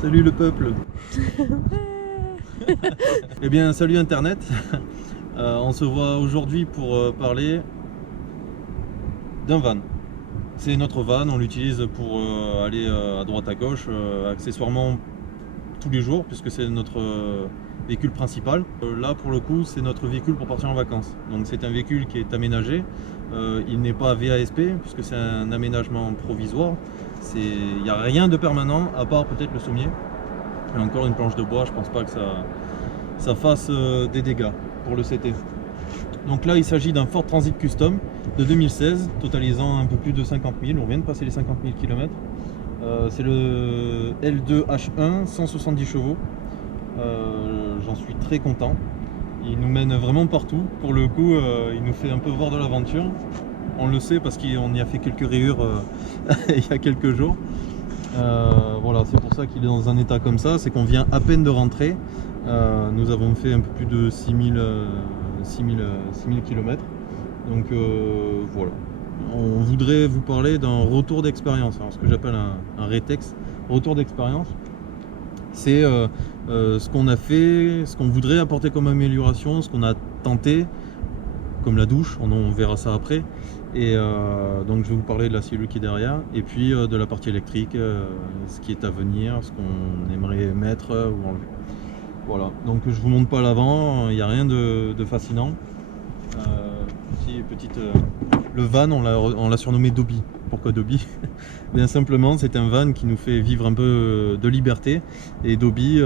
Salut le peuple. Eh bien salut internet. On se voit aujourd'hui pour parler d'un van. C'est notre van, on l'utilise pour aller à droite à gauche, accessoirement tous les jours puisque c'est notre véhicule principal. Là pour le coup c'est notre véhicule pour partir en vacances. Donc c'est un véhicule qui est aménagé, il n'est pas VASP puisque c'est un aménagement provisoire. Il n'y a rien de permanent à part peut-être le sommier. Et encore une planche de bois, je pense pas que ça fasse des dégâts pour le CT. Donc là il s'agit d'un Ford Transit Custom de 2016, totalisant un peu plus de 50 000, on vient de passer les 50 000 km. C'est le L2H1, 170 chevaux, j'en suis très content. Il nous mène vraiment partout, pour le coup il nous fait un peu voir de l'aventure. On le sait parce qu'on y a fait quelques rayures il y a quelques jours. Voilà, c'est pour ça qu'il est dans un état comme ça, c'est qu'on vient à peine de rentrer. Nous avons fait un peu plus de 6000 km. Donc voilà. On voudrait vous parler d'un retour d'expérience. Alors ce que j'appelle un rétex, retour d'expérience. C'est ce qu'on a fait, ce qu'on voudrait apporter comme amélioration, ce qu'on a tenté, comme la douche, on verra ça après. Et donc je vais vous parler de la cellule qui est derrière et puis de la partie électrique, ce qui est à venir, ce qu'on aimerait mettre ou enlever. Voilà, donc je vous montre pas l'avant, il n'y a rien de fascinant. Le van on l'a surnommé Dobby. Pourquoi Dobby? Bien simplement c'est un van qui nous fait vivre un peu de liberté. Et Dobby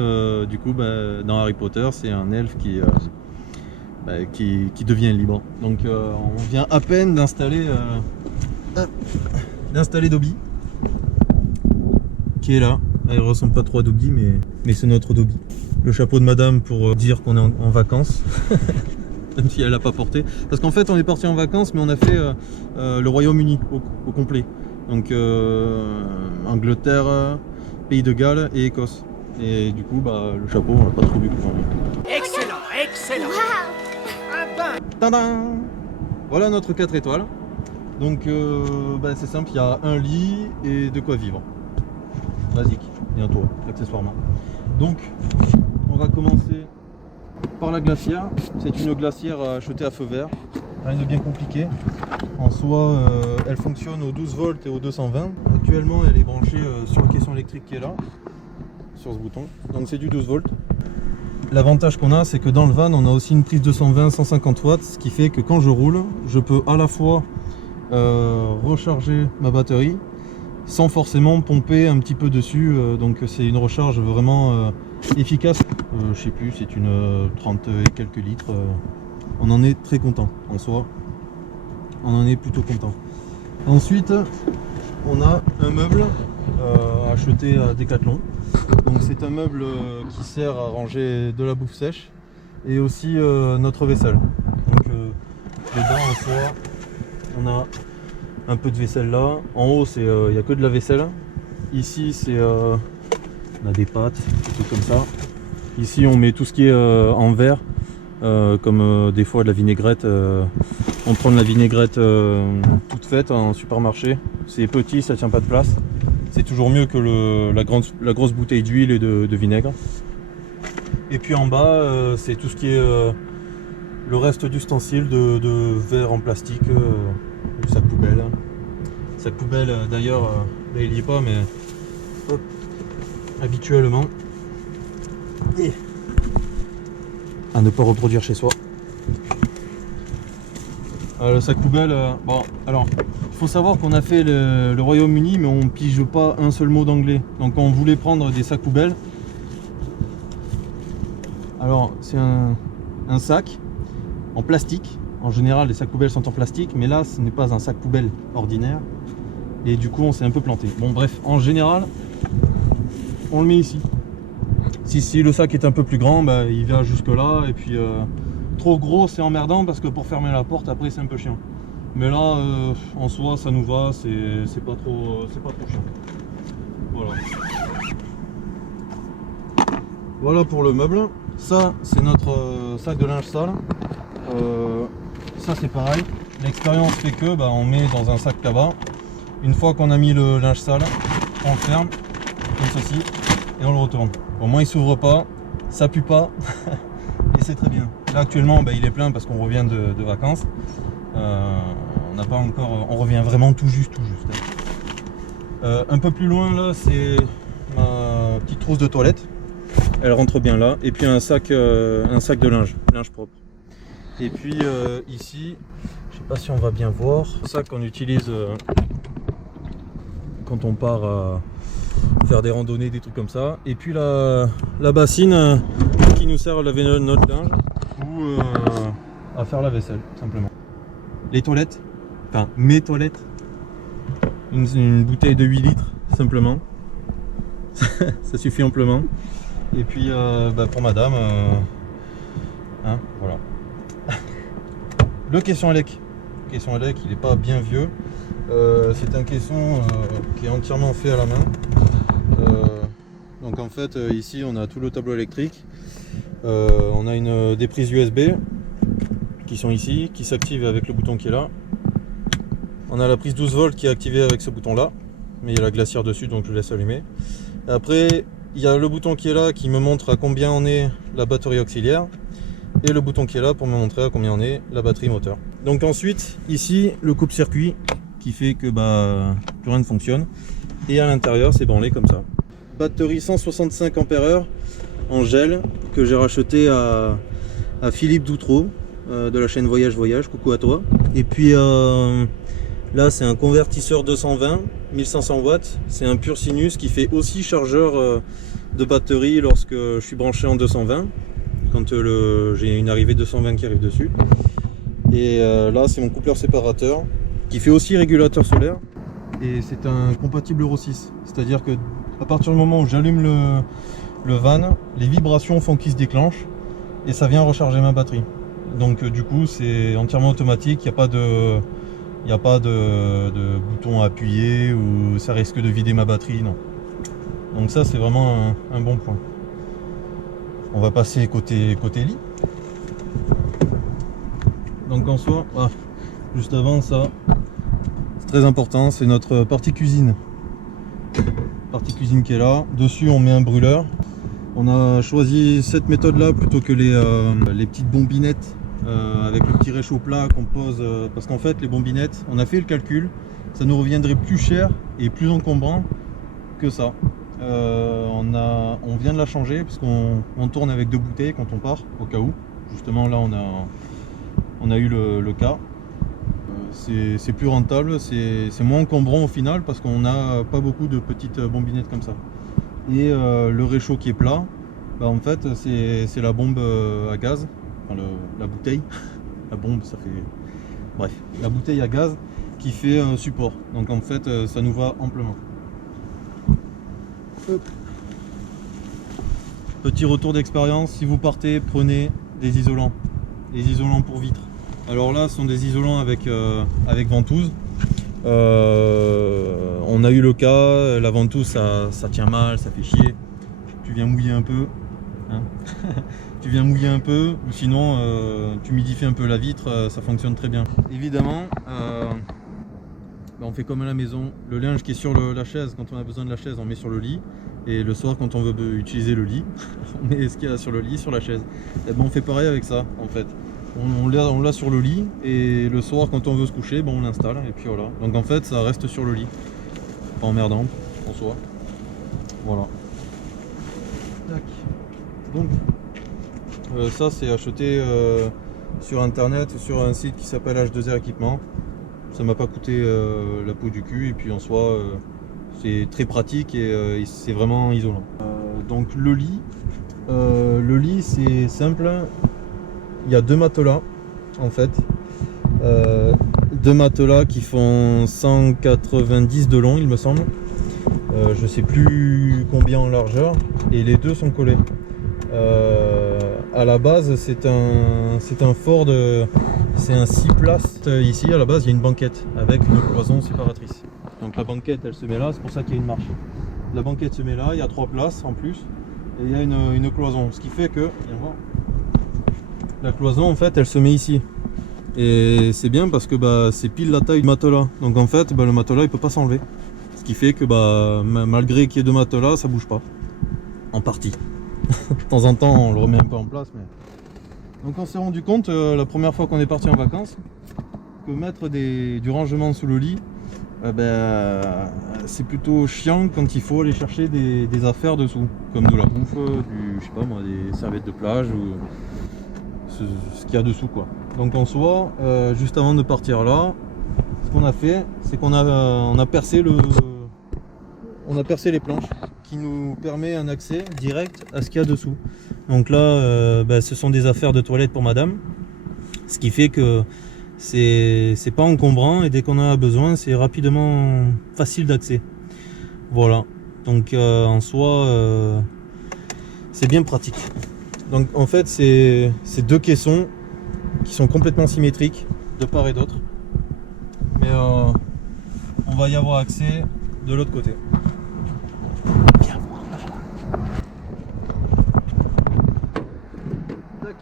du coup dans Harry Potter c'est un elfe qui devient libre. Donc on vient à peine d'installer Dobby qui est là. Elle ressemble pas trop à Dobby mais c'est notre Dobby. Le chapeau de madame pour dire qu'on est en vacances. Même si elle l'a pas porté. Parce qu'en fait on est parti en vacances mais on a fait le Royaume-Uni au complet. Donc Angleterre, Pays de Galles et Écosse. Et du coup le chapeau on l'a pas trop vu. Excellent, excellent. Tadam! Voilà notre 4 étoiles. Donc c'est simple, il y a un lit et de quoi vivre. Basique, et un toit, accessoirement. Donc on va commencer par la glacière. C'est une glacière achetée à feu vert. Rien de bien compliqué. En soi, elle fonctionne aux 12 volts et aux 220. Actuellement, elle est branchée sur le caisson électrique qui est là, sur ce bouton. Donc c'est du 12 volts. L'avantage qu'on a, c'est que dans le van, on a aussi une prise 220-150 watts, ce qui fait que quand je roule, je peux à la fois recharger ma batterie sans forcément pomper un petit peu dessus. Donc c'est une recharge vraiment efficace. Je sais plus, c'est une 30 et quelques litres. On en est très content en soi. On en est plutôt content. Ensuite, on a un meuble acheté à Decathlon. Donc c'est un meuble qui sert à ranger de la bouffe sèche et aussi notre vaisselle. Donc dedans en soi, on a un peu de vaisselle là. En haut, il n'y a que de la vaisselle. Ici, on a des pâtes, des trucs comme ça. Ici, on met tout ce qui est en verre, comme des fois de la vinaigrette. On prend de la vinaigrette toute faite en supermarché. C'est petit, ça tient pas de place. C'est toujours mieux que la grosse bouteille d'huile et de vinaigre. Et puis en bas, c'est tout ce qui est le reste d'ustensiles de verre en plastique, du sac poubelle. Sac poubelle, d'ailleurs, là il n'y est pas, mais hop, habituellement. Et à ne pas reproduire chez soi. Le sac poubelle, bon, alors il faut savoir qu'on a fait le Royaume-Uni, mais on pige pas un seul mot d'anglais. Donc on voulait prendre des sacs poubelles. Alors c'est un sac en plastique. En général, les sacs poubelles sont en plastique, mais là ce n'est pas un sac poubelle ordinaire. Et du coup on s'est un peu planté. Bon bref, en général, on le met ici. Si le sac est un peu plus grand, il vient jusque là, et puis trop gros c'est emmerdant parce que pour fermer la porte après c'est un peu chiant. Mais là en soi ça nous va, c'est pas trop chiant. Voilà. Voilà pour le meuble. Ça c'est notre sac de linge sale. Ça c'est pareil. L'expérience fait que on met dans un sac tabac. Une fois qu'on a mis le linge sale, on ferme comme ceci. et on le retourne. Au moins il s'ouvre pas, ça pue pas et c'est très bien. Là actuellement il est plein parce qu'on revient de vacances. On n'a pas encore, on revient vraiment tout juste. Un peu plus loin là, c'est ma petite trousse de toilette. Elle rentre bien là. Et puis un sac de linge propre. Et puis ici, je sais pas si on va bien voir, un sac qu'on utilise quand on part faire des randonnées, des trucs comme ça. Et puis la bassine qui nous sert à laver notre linge ou à faire la vaisselle, simplement. Les toilettes, enfin mes toilettes, une bouteille de 8 litres, simplement. Ça suffit amplement. Et puis pour madame, hein, voilà. Le caisson à lec. Le caisson à lec, il n'est pas bien vieux. C'est un caisson qui est entièrement fait à la main. Donc en fait ici on a tout le tableau électrique. On a des prises USB qui sont ici, qui s'activent avec le bouton qui est là. On a la prise 12 volts qui est activée avec ce bouton là, mais il y a la glacière dessus donc je laisse allumer. Après il y a le bouton qui est là qui me montre à combien en est la batterie auxiliaire et le bouton qui est là pour me montrer à combien en est la batterie moteur. Donc ensuite ici le coupe-circuit qui fait que plus rien ne fonctionne, et à l'intérieur c'est branlé comme ça. Batterie 165 Ah en gel que j'ai racheté à Philippe Doutreau de la chaîne Voyage, coucou à toi. Et puis là c'est un convertisseur 220 1500 watts, c'est un pur sinus qui fait aussi chargeur de batterie lorsque je suis branché en 220, quand j'ai une arrivée 220 qui arrive dessus. Et là c'est mon coupleur séparateur qui fait aussi régulateur solaire, et c'est un compatible Euro 6, c'est à dire que à partir du moment où j'allume le van, les vibrations font qu'il se déclenche et ça vient recharger ma batterie. Donc du coup c'est entièrement automatique, il n'y a pas de bouton à appuyer ou ça risque de vider ma batterie, non. Donc ça c'est vraiment un bon point. On va passer côté lit. Donc en soi, juste avant ça, c'est très important, c'est notre partie cuisine. Partie cuisine qui est là. Dessus on met un brûleur. On a choisi cette méthode là plutôt que les petites bombinettes avec le petit réchaud plat qu'on pose, parce qu'en fait les bombinettes, on a fait le calcul, ça nous reviendrait plus cher et plus encombrant que ça. On vient de la changer parce qu'on tourne avec 2 bouteilles quand on part, au cas où. Justement là on a eu le cas. C'est plus rentable, c'est moins encombrant au final parce qu'on n'a pas beaucoup de petites bombinettes comme ça. Et le réchaud qui est plat, en fait c'est la bombe à gaz, enfin la bouteille, la bombe ça fait... Bref, la bouteille à gaz qui fait support. Donc en fait ça nous va amplement. Hop. Petit retour d'expérience, si vous partez, prenez des isolants pour vitres. Alors là ce sont des isolants avec ventouse. On a eu le cas, la ventouse ça tient mal, ça fait chier. Tu viens mouiller un peu, hein. Tu viens mouiller un peu, ou sinon tu humidifies un peu la vitre, ça fonctionne très bien. Évidemment, on fait comme à la maison, le linge qui est sur la chaise, quand on a besoin de la chaise, on met sur le lit. Et le soir, quand on veut utiliser le lit, on met ce qu'il y a sur le lit, sur la chaise. Et on fait pareil avec ça, en fait. On l'a sur le lit, et le soir, quand on veut se coucher, on l'installe, et puis voilà. Donc en fait, ça reste sur le lit. Pas emmerdant, en soi. Voilà. Tac. Donc, ça c'est acheté sur internet, sur un site qui s'appelle H2R Équipement. Ça m'a pas coûté la peau du cul, et puis en soi c'est très pratique et c'est vraiment isolant. Donc le lit c'est simple, il y a 2 matelas en fait, 2 matelas qui font 190 de long il me semble, je sais plus combien en largeur, et les 2 sont collés. À la base c'est un Ford, c'est un 6 places. Ici à la base il y a une banquette avec une cloison séparatrice. Donc la banquette elle se met là, c'est pour ça qu'il y a une marche. La banquette se met là, il y a 3 places en plus, et il y a une cloison, ce qui fait que, viens voir, la cloison en fait elle se met ici. Et c'est bien parce que c'est pile la taille du matelas, donc en fait le matelas il peut pas s'enlever. Ce qui fait que malgré qu'il y ait 2 matelas, ça bouge pas. en partie. De temps en temps on le remet un peu en place. Mais... Donc on s'est rendu compte la première fois qu'on est parti en vacances que mettre du rangement sous le lit, c'est plutôt chiant quand il faut aller chercher des affaires dessous, comme de la bouffe, je sais pas moi, des serviettes de plage ou ce qu'il y a dessous quoi. Donc en soi, juste avant de partir là, ce qu'on a fait, c'est qu'on a percé les planches, qui nous permet un accès direct à ce qu'il y a dessous. Donc là, ce sont des affaires de toilette pour madame, ce qui fait que c'est pas encombrant et dès qu'on en a besoin, c'est rapidement facile d'accès. Voilà, donc en soi, c'est bien pratique. Donc en fait, c'est deux caissons qui sont complètement symétriques de part et d'autre, mais on va y avoir accès de l'autre côté. Viens voir. Tac.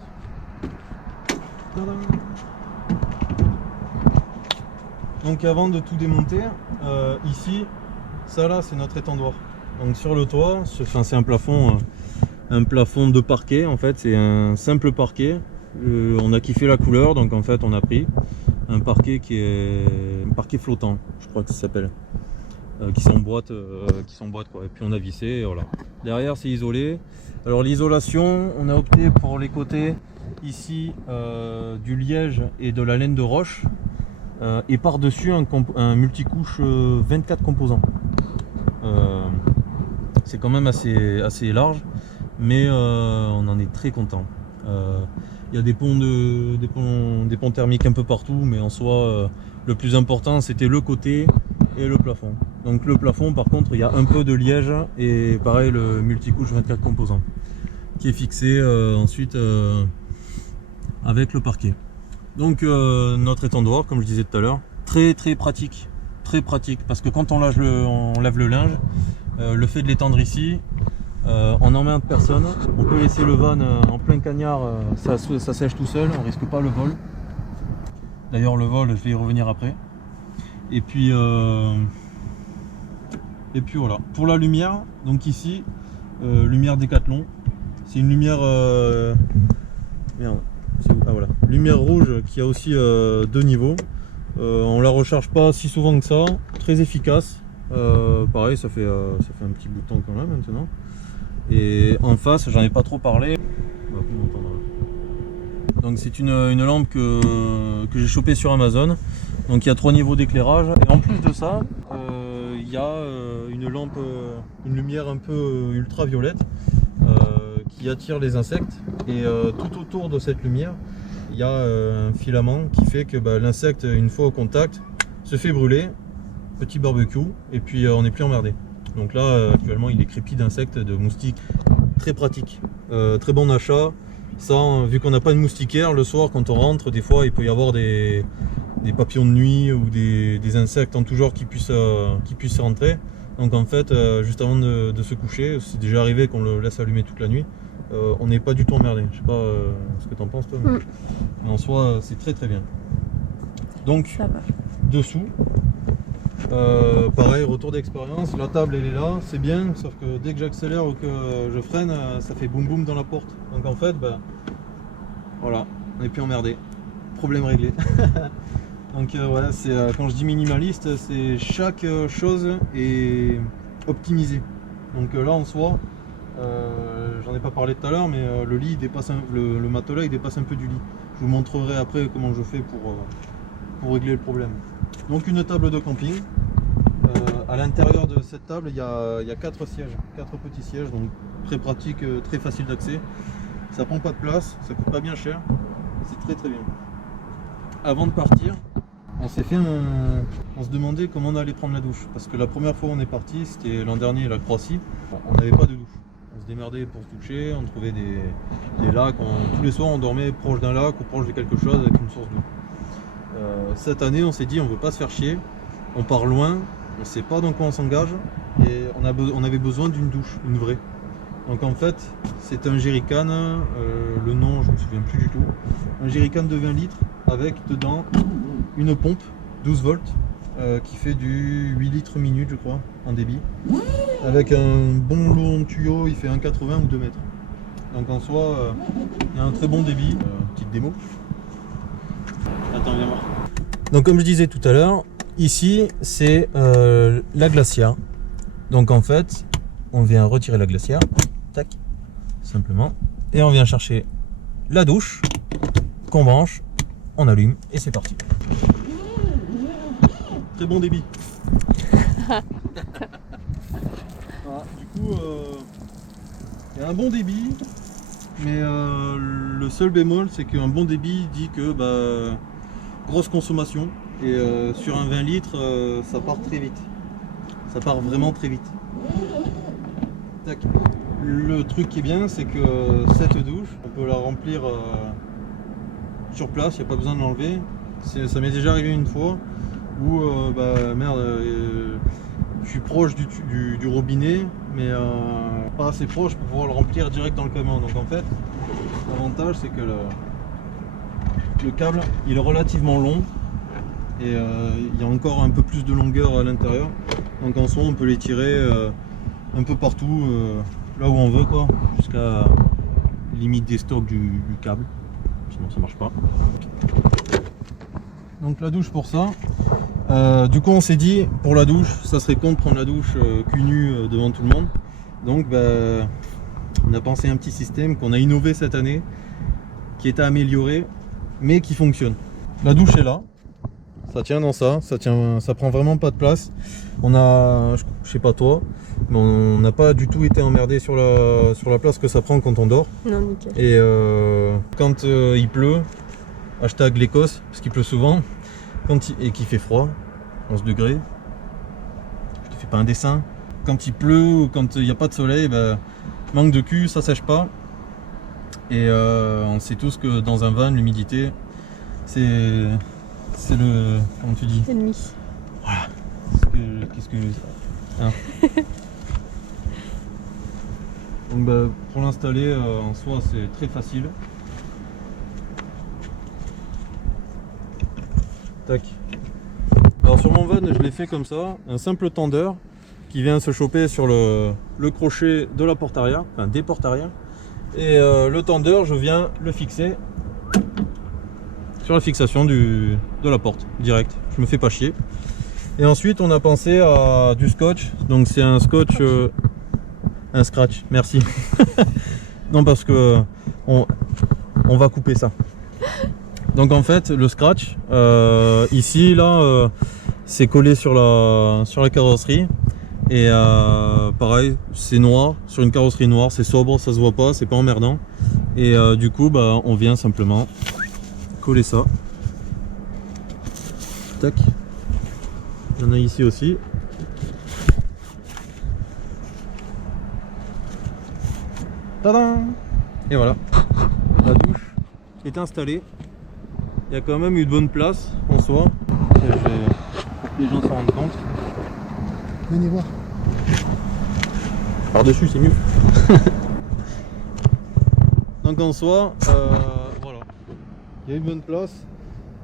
Tadam. Donc avant de tout démonter, ici, ça là c'est notre étendoir. Donc sur le toit, c'est un plafond de parquet en fait, c'est un simple parquet. On a kiffé la couleur, donc en fait on a pris un parquet qui est un parquet flottant, je crois que ça s'appelle, qui s'emboîte quoi. Et puis on a vissé, et voilà. Derrière c'est isolé. Alors l'isolation, on a opté pour les côtés ici du liège et de la laine de roche. Et par-dessus un multicouche 24 composants. C'est quand même assez large, mais on en est très content. Il y a des ponts thermiques un peu partout, mais en soi, le plus important c'était le côté et le plafond. Donc le plafond, par contre, il y a un peu de liège et pareil le multicouche 24 composants qui est fixé ensuite avec le parquet. Donc notre étendoir, comme je disais tout à l'heure, très pratique, parce que quand on lave le linge, le fait de l'étendre ici, on n'emmerde personne, on peut laisser le van en plein cagnard, ça sèche tout seul, on risque pas le vol. D'ailleurs le vol, je vais y revenir après. Et puis voilà. Pour la lumière, donc ici, lumière Décathlon, c'est une lumière voilà. Lumière rouge qui a aussi deux niveaux. On la recharge pas si souvent que ça, très efficace. Pareil, ça fait un petit bout de temps quand même maintenant. Et en face, j'en ai pas trop parlé. Donc c'est une lampe que j'ai chopée sur Amazon. Donc il y a 3 niveaux d'éclairage. Et en plus de ça, il y a une lumière un peu ultraviolette qui attire les insectes. Et tout autour de cette lumière, il y a un filament qui fait que l'insecte, une fois au contact, se fait brûler, petit barbecue, et puis on n'est plus emmerdé. Donc là, actuellement, il est crépi d'insectes, de moustiques, très pratique, très bon achat. Ça, vu qu'on n'a pas de moustiquaire, le soir quand on rentre, des fois il peut y avoir des papillons de nuit ou des insectes en tout genre qui puissent rentrer. Donc en fait, juste avant de se coucher, c'est déjà arrivé qu'on le laisse allumer toute la nuit. On n'est pas du tout emmerdé. Je sais pas ce que tu en penses toi, mais en soi c'est très bien. Donc dessous, pareil, retour d'expérience, la table elle est là, c'est bien, sauf que dès que j'accélère ou que je freine, ça fait boum boum dans la porte. Donc en fait, voilà, on n'est plus emmerdé. Problème réglé. Donc voilà, c'est quand je dis minimaliste, c'est chaque chose est optimisée. Donc là en soi, j'en ai pas parlé tout à l'heure, mais le lit dépasse le matelas il dépasse un peu du lit. Je vous montrerai après comment je fais pour régler le problème. Donc une table de camping. À l'intérieur de cette table, il y a 4 sièges, 4 petits sièges, donc très pratique, très facile d'accès. Ça prend pas de place, ça coûte pas bien cher, c'est très bien. Avant de partir, on se demandait comment on allait prendre la douche, parce que la première fois où on est parti, c'était l'an dernier à la Croatie, on n'avait pas de douche. On se démerdait pour se doucher, on trouvait des lacs, tous les soirs on dormait proche d'un lac ou proche de quelque chose avec une source d'eau. Cette année on s'est dit on veut pas se faire chier, on part loin, on sait pas dans quoi on s'engage et on avait besoin d'une douche, une vraie. Donc en fait c'est un jerrycan, le nom je me souviens plus du tout, un jerrycan de 20 litres avec dedans une pompe 12 volts qui fait du 8 litres minute je crois en débit. avec un bon long tuyau, il fait 1,80 ou 2 mètres. Donc en soi, il y a un très bon débit. Petite démo. Attends, viens voir. Donc comme je disais tout à l'heure, ici c'est la glacière. Donc en fait, on vient retirer la glacière, tac, simplement, et on vient chercher la douche qu'on branche, on allume et c'est parti. Très bon débit. Voilà, du coup, il y a un bon débit, mais le seul bémol, c'est qu'un bon débit dit que grosse consommation et sur un 20 litres, ça part très vite. Ça part vraiment très vite. Tac. Le truc qui est bien, c'est que cette douche, on peut la remplir sur place, il n'y a pas besoin de l'enlever. Ça m'est déjà arrivé une fois où je suis proche du robinet, mais pas assez proche pour pouvoir le remplir direct dans le camion. Donc en fait, l'avantage c'est que le câble il est relativement long et il y a encore un peu plus de longueur à l'intérieur. Donc en soi on peut les tirer un peu partout, là où on veut quoi, jusqu'à limite des stocks du câble. Sinon ça marche pas. Donc la douche pour ça. Du coup on s'est dit pour la douche ça serait con de prendre la douche cul nu devant tout le monde. Donc on a pensé un petit système qu'on a innové cette année, qui est à améliorer mais qui fonctionne. La douche est là, ça tient dans ça prend vraiment pas de place. On a, je sais pas toi, mais on n'a pas du tout été emmerdé sur la place que ça prend quand on dort. Non, nickel. Et quand il pleut, hashtag l'Écosse, parce qu'il pleut souvent, et qu'il fait froid, 11 degrés, je te fais pas un dessin. Quand il pleut ou quand il n'y a pas de soleil, manque de cul, ça sèche pas. Et on sait tous que dans un van, l'humidité, c'est le... comment tu dis? Ennemi. Voilà. Qu'est-ce que... Hein. Donc pour l'installer en soi c'est très facile. Tac. Alors sur mon van je l'ai fait comme ça, un simple tendeur qui vient se choper sur le crochet de la porte arrière, enfin des portes arrière. Et le tendeur je viens le fixer sur la fixation de la porte direct. Je me fais pas chier. Et ensuite on a pensé à du scotch. Donc c'est un scotch, un scratch, merci. Non parce que on va couper ça. Donc en fait le scratch ici là c'est collé sur la carrosserie. Et pareil c'est noir, sur une carrosserie noire, c'est sobre, ça se voit pas, c'est pas emmerdant. Et du coup on vient simplement coller ça. Tac. Il y en a ici aussi. Tadam! Et voilà, la douche est installée. Il y a quand même une bonne place en soi. Et pour que les gens s'en rendent compte. Venez voir. Par-dessus, c'est mieux. Donc en soi, voilà. Il y a une bonne place.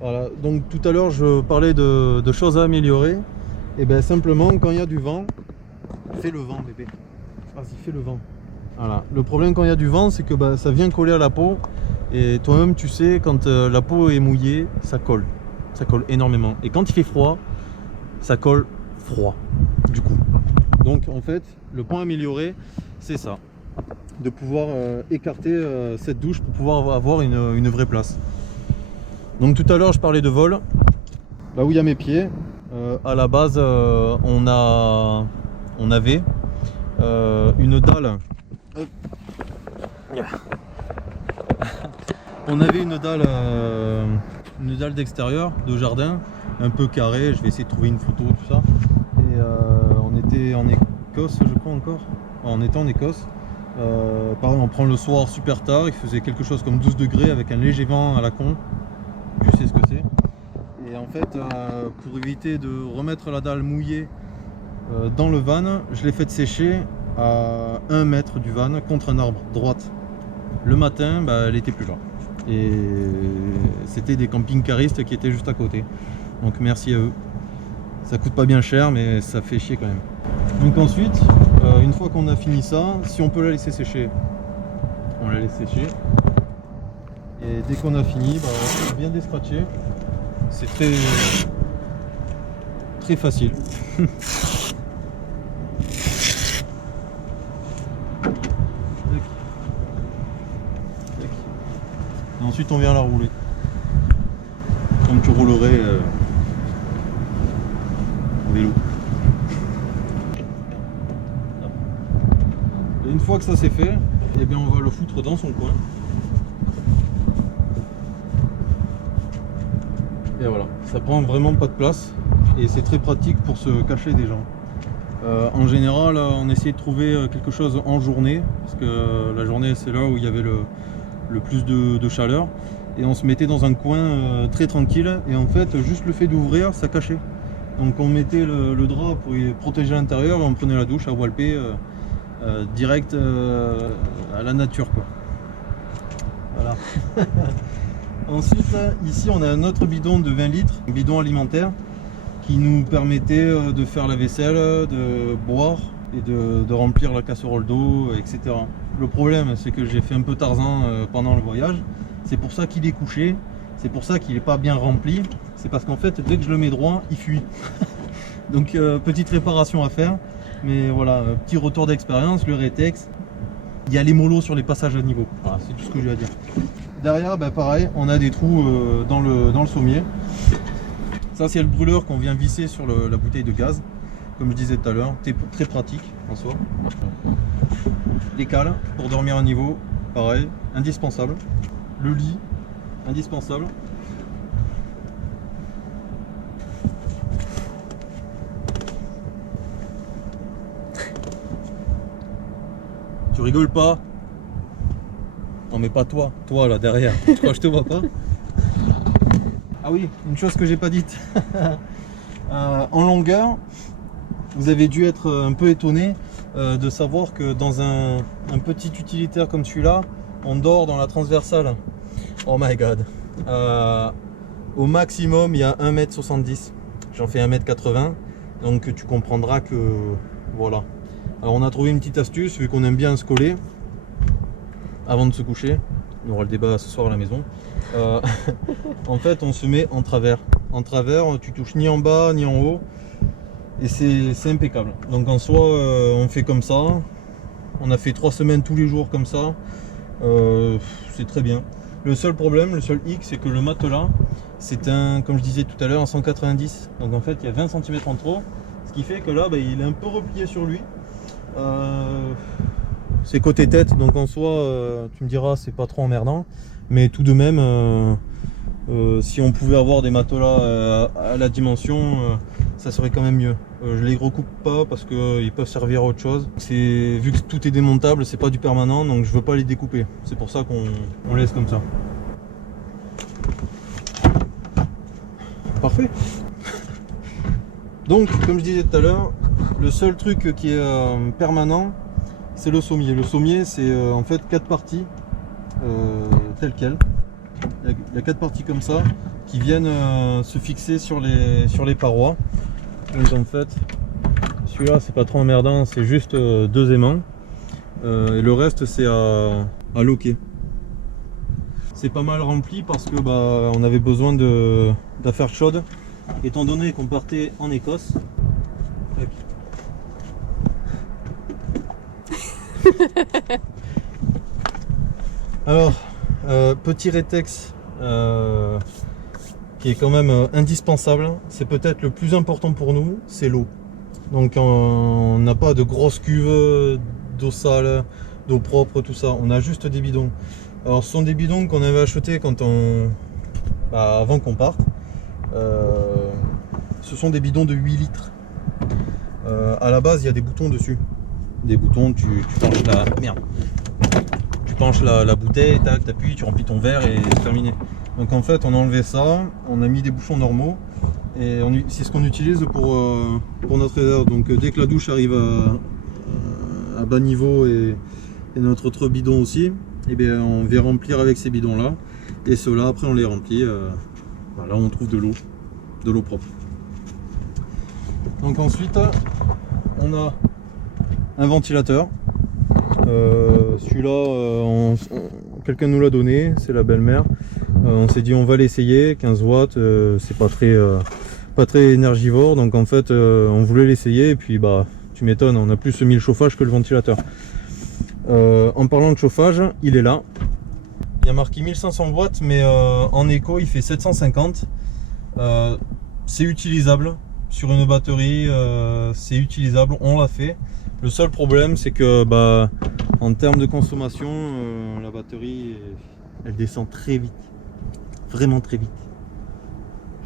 Voilà. Donc tout à l'heure, je parlais de choses à améliorer. Et bien simplement, quand il y a du vent, fais le vent, bébé. Vas-y, fais le vent. Voilà. Le problème quand il y a du vent, c'est que ça vient coller à la peau. Et toi-même, tu sais, quand la peau est mouillée, ça colle. Ça colle énormément. Et quand il fait froid, ça colle froid. Du coup. Donc en fait, le point amélioré, c'est ça. De pouvoir écarter cette douche pour pouvoir avoir une vraie place. Donc tout à l'heure, je parlais de vol. Là où il y a mes pieds, à la base, on avait une dalle. On avait une dalle d'extérieur, de jardin, un peu carrée. Je vais essayer de trouver une photo, tout ça. Et on était en Écosse, je crois encore. On était en Écosse. Pareil, on prend le soir super tard. Il faisait quelque chose comme 12 degrés avec un léger vent à la con. Tu sais ce que c'est. Et en fait, pour éviter de remettre la dalle mouillée dans le van, je l'ai fait sécher à 1 mètre du van contre un arbre, droite. Le matin, elle n'était plus là. Et c'était des camping-caristes qui étaient juste à côté. Donc merci à eux. Ça coûte pas bien cher, mais ça fait chier quand même. Donc ensuite, Une fois qu'on a fini ça, si on peut la laisser sécher, on la laisse sécher. Et dès qu'on a fini, bah, on peut bien descratcher. C'est très facile. Et ensuite on vient la rouler. Comme tu roulerais en vélo. Et une fois que ça c'est fait, eh bien on va le foutre dans son coin. Et voilà, ça prend vraiment pas de place et c'est très pratique pour se cacher des gens. En général, on essayait de trouver quelque chose en journée, parce que la journée c'est là où il y avait le plus de chaleur, et on se mettait dans un coin très tranquille, et en fait juste le fait d'ouvrir ça cachait. Donc on mettait le drap pour y protéger l'intérieur et on prenait la douche à Walpé direct à la nature quoi. Voilà. Ensuite ici on a un autre bidon de 20 litres, un bidon alimentaire qui nous permettait de faire la vaisselle, de boire et de remplir la casserole d'eau, etc. Le problème c'est que j'ai fait un peu Tarzan pendant le voyage, c'est pour ça qu'il est couché, c'est pour ça qu'il n'est pas bien rempli, c'est parce qu'en fait dès que je le mets droit il fuit. Donc petite réparation à faire, mais voilà, petit retour d'expérience, le Retex, il y a les molos sur les passages à niveau, voilà, c'est tout ce que j'ai à dire. Derrière bah, pareil, on a des trous dans le sommier. Ça c'est le brûleur qu'on vient visser sur la bouteille de gaz, comme je disais tout à l'heure, très pratique en soi. Les cales pour dormir à niveau, pareil, indispensable. Le lit, indispensable. Tu rigoles pas? Non mais pas toi, toi là derrière, tu crois que je te vois pas? Ah oui, une chose que j'ai pas dite. En longueur, vous avez dû être un peu étonné de savoir que dans un petit utilitaire comme celui-là, on dort dans la transversale. Oh my god. Au maximum, il y a 1,70 m. J'en fais 1,80 m. Donc tu comprendras que voilà. Alors on a trouvé une petite astuce, vu qu'on aime bien se coller avant de se coucher. On aura le débat ce soir à la maison. En fait, on se met en travers. En travers, tu touches ni en bas ni en haut. Et c'est impeccable. Donc en soi, on fait comme ça. On a fait 3 semaines tous les jours comme ça. C'est très bien. Le seul problème, le seul hic, c'est que le matelas, c'est un, comme je disais tout à l'heure, un 190. Donc en fait, il y a 20 cm en trop. Ce qui fait que là, bah, il est un peu replié sur lui. C'est côté tête, donc en soi, tu me diras, c'est pas trop emmerdant. Mais tout de même, si on pouvait avoir des matelas à la dimension, ça serait quand même mieux. Je les recoupe pas parce qu'ils peuvent servir à autre chose. Vu que tout est démontable, c'est pas du permanent, donc je veux pas les découper. C'est pour ça qu'on laisse comme ça. Parfait. Donc, comme je disais tout à l'heure, le seul truc qui est permanent, c'est le sommier. Le sommier, c'est en fait 4 parties telles quelles. Il y a 4 parties comme ça qui viennent se fixer sur les parois. Donc en fait, celui-là c'est pas trop emmerdant, c'est juste 2 aimants. Et le reste c'est à loquer. C'est pas mal rempli parce que bah, on avait besoin d'affaires chaudes, étant donné qu'on partait en Écosse. Alors, petit Retex qui est quand même indispensable, c'est peut-être le plus important pour nous, c'est l'eau. Donc on n'a pas de grosses cuves d'eau sale, d'eau propre, tout ça, on a juste des bidons. Alors ce sont des bidons qu'on avait achetés quand avant qu'on parte. Ce sont des bidons de 8 litres. À la base il y a des boutons dessus. Des boutons, tu penches tu penches la bouteille, tac, t'appuies, tu remplis ton verre et c'est terminé. Donc en fait on a enlevé ça, on a mis des bouchons normaux et c'est ce qu'on utilise pour notre erreur. Donc dès que la douche arrive à bas niveau et notre autre bidon aussi, et bien on vient remplir avec ces bidons là, et ceux-là après on les remplit, là on trouve de l'eau propre. Donc ensuite on a un ventilateur. Celui-là, quelqu'un nous l'a donné, c'est la belle-mère. On s'est dit on va l'essayer, 15 watts, c'est pas très énergivore, donc en fait on voulait l'essayer et puis bah tu m'étonnes, on a plus mis le chauffage que le ventilateur. En parlant de chauffage, il est là. Il y a marqué 1500 watts, mais en éco il fait 750. C'est utilisable sur une batterie, c'est utilisable, on l'a fait. Le seul problème c'est que bah, en termes de consommation, la batterie elle descend très vite, vraiment très vite.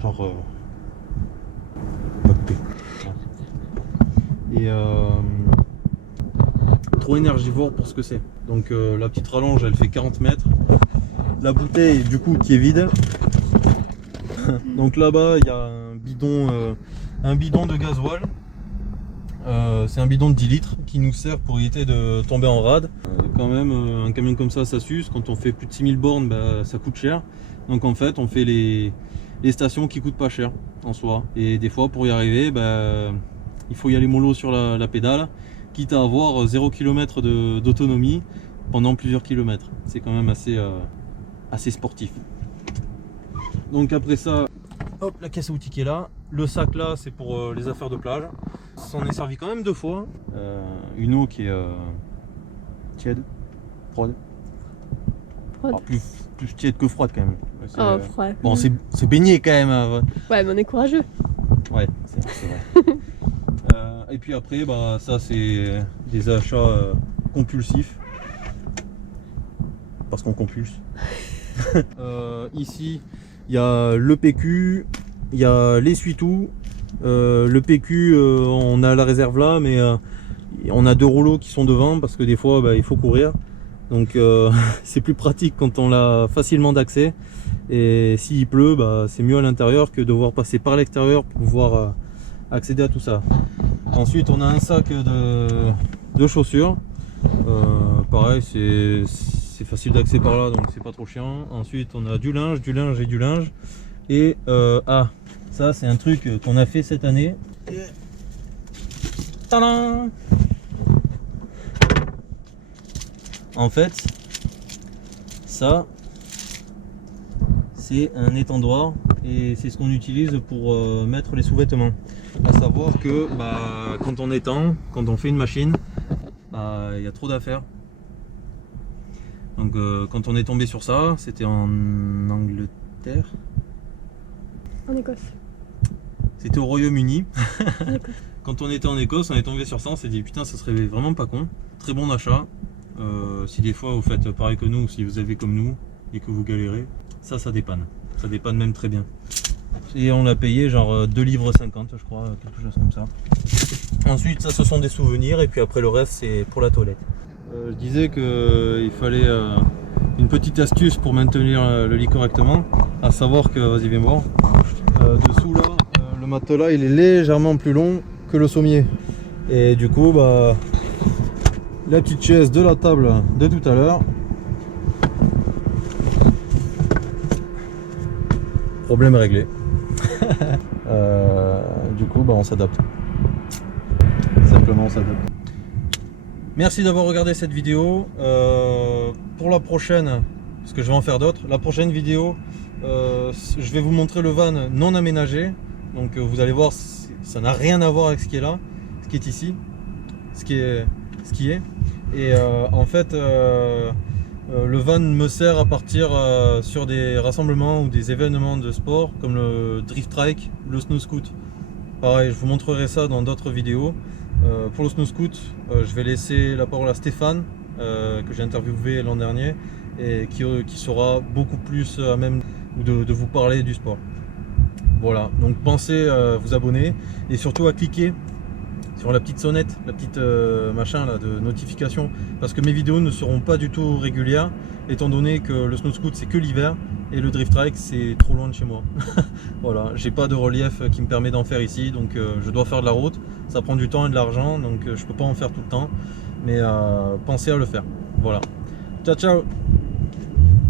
Genre et trop énergivore pour ce que c'est. Donc la petite rallonge elle fait 40 mètres. La bouteille du coup qui est vide. Donc là-bas il y a un bidon de gasoil. C'est un bidon de 10 litres qui nous sert pour éviter de tomber en rade. Quand même un camion comme ça s'use. Quand on fait plus de 6000 bornes bah, ça coûte cher. Donc en fait on fait les stations qui coûtent pas cher en soi. Et des fois pour y arriver bah, il faut y aller mollo sur la pédale, quitte à avoir 0 km d'autonomie pendant plusieurs kilomètres. C'est quand même assez sportif. Donc après ça, hop, la caisse à outils qui est là. Le sac là, c'est pour les affaires de plage. Ça s'en est servi quand même 2 fois. Une eau qui est tiède, froide. Alors, plus tiède que froide quand même. Oh, froid. Bon, c'est baigné quand même. Ouais, mais on est courageux. Ouais, c'est vrai. Et puis après, bah, ça c'est des achats compulsifs. Parce qu'on compulse. Ici, il y a le PQ, il y a l'essuie-tout. Le PQ, on a la réserve là, mais on a 2 rouleaux qui sont devant parce que des fois bah, il faut courir. Donc c'est plus pratique quand on l'a facilement d'accès. Et s'il pleut, bah, c'est mieux à l'intérieur que de devoir passer par l'extérieur pour pouvoir accéder à tout ça. Ensuite, on a un sac de chaussures. Pareil, c'est facile d'accès par là, donc c'est pas trop chiant. Ensuite, on a du linge et du linge. Et ça, c'est un truc qu'on a fait cette année. Tadam! En fait, ça, c'est un étendoir et c'est ce qu'on utilise pour mettre les sous-vêtements. À savoir que bah, quand on étend, quand on fait une machine, bah, y a trop d'affaires. Donc quand on est tombé sur ça, c'était en Angleterre. En Écosse. C'était au Royaume-Uni. Quand on était en Écosse, on est tombé sur ça, on s'est dit putain ça serait vraiment pas con. Très bon achat. Si des fois vous faites pareil que nous, si vous avez comme nous et que vous galérez, ça dépanne. Ça dépanne même très bien. Et on l'a payé genre 2,50 livres je crois, quelque chose comme ça. Ensuite ça ce sont des souvenirs et puis après le reste c'est pour la toilette. Je disais qu'il fallait une petite astuce pour maintenir le lit correctement. À savoir que, vas-y viens voir, dessous là, le matelas il est légèrement plus long que le sommier. Et du coup bah la petite chaise de la table de tout à l'heure, problème réglé. Du coup bah on s'adapte, simplement on s'adapte. Merci d'avoir regardé cette vidéo. Pour la prochaine, parce que je vais en faire d'autres, la prochaine vidéo je vais vous montrer le van non aménagé. Donc vous allez voir, ça n'a rien à voir avec ce qui est là, ce qui est ici, ce qui est. Et en fait le van me sert à partir sur des rassemblements ou des événements de sport comme le drift trike, le snow scoot. Pareil, je vous montrerai ça dans d'autres vidéos. Pour le snow scoot, je vais laisser la parole à Stéphane que j'ai interviewé l'an dernier et qui sera beaucoup plus à même de vous parler du sport. Voilà, donc pensez à vous abonner et surtout à cliquer sur la petite sonnette, la petite machin là de notification, parce que mes vidéos ne seront pas du tout régulières étant donné que le snow scoot c'est que l'hiver et le drift trike c'est trop loin de chez moi. Voilà, j'ai pas de relief qui me permet d'en faire ici, donc je dois faire de la route, ça prend du temps et de l'argent, donc je peux pas en faire tout le temps, mais pensez à le faire. Voilà, ciao ciao.